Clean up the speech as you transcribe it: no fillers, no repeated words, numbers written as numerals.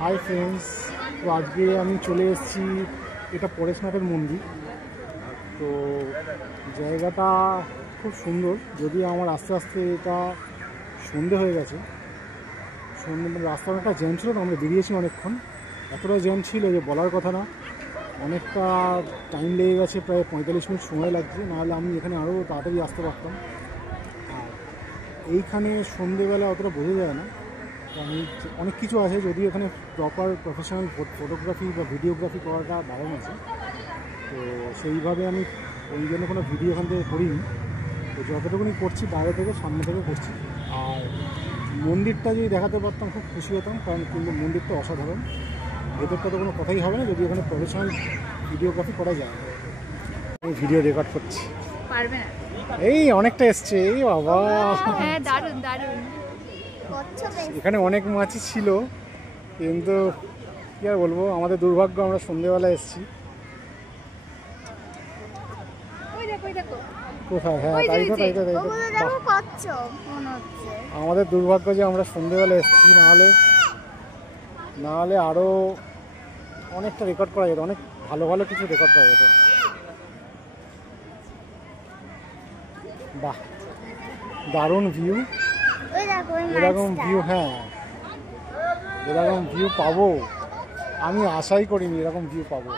Hi friends, তো আজকে আমি চলে এসেছি, এটা পরেশনাথের মন্দির। তো জায়গাটা খুব সুন্দর, যদিও আমার আস্তে আস্তে এটা সন্ধে হয়ে গেছে। সন্ধে মানে রাস্তা অনেকটা জ্যাম ছিল, তো আমরা বেরিয়েছি অনেকক্ষণ। এতটা জ্যাম ছিল যে বলার কথা না, অনেকটা টাইম লেগে গেছে, প্রায় 45 মিনিট সময় লাগছে, নাহলে আমি এখানে আরও তাড়াতাড়ি আসতে পারতাম। আর এইখানে সন্ধেবেলা অতটা বোঝা যায় না, আমি অনেক কিছু আছে, যদিও এখানে প্রপার প্রফেশনাল ফটোগ্রাফি বা ভিডিওগ্রাফি করাটা বারণ আছে। তো সেইভাবে আমি ওই জন্য কোনো ভিডিও এখান থেকে করিনি। তো যতটুকুনি করছি বাইরে থেকে, সামনে থেকে করছি। আর মন্দিরটা যদি দেখাতে পারতাম খুব খুশি হতাম, কারণ কিন্তু মন্দিরটা অসাধারণ। ভেতরটা তো কোনো কথাই হবে না, যদি এখানে প্রফেশনাল ভিডিওগ্রাফি করা যায়। আমি ভিডিও রেকর্ড করছি, পারবে না। এই অনেকটা এসছে, এই বাবা, হ্যাঁ দারুণ দারুণ। এখানে অনেক মাছই ছিল, কিন্তু কি আর বলবো, আমাদের দুর্ভাগ্য, আমরা সন্ধ্যেবেলা এসেছি। কোথায়? হ্যাঁ, তাই তো তাই তো তাই তো। আমাদের দুর্ভাগ্য যে আমরা সন্ধ্যেবেলা এসেছি, নাহলে আরও অনেকটা রেকর্ড করা যেত, অনেক ভালো ভালো কিছু রেকর্ড করা যেত। বাহ, দারুণ ভিউ, এরকম ভিউ, হ্যাঁ এরকম ভিউ পাবো আমি আশাই করিনি, এরকম ভিউ পাবো।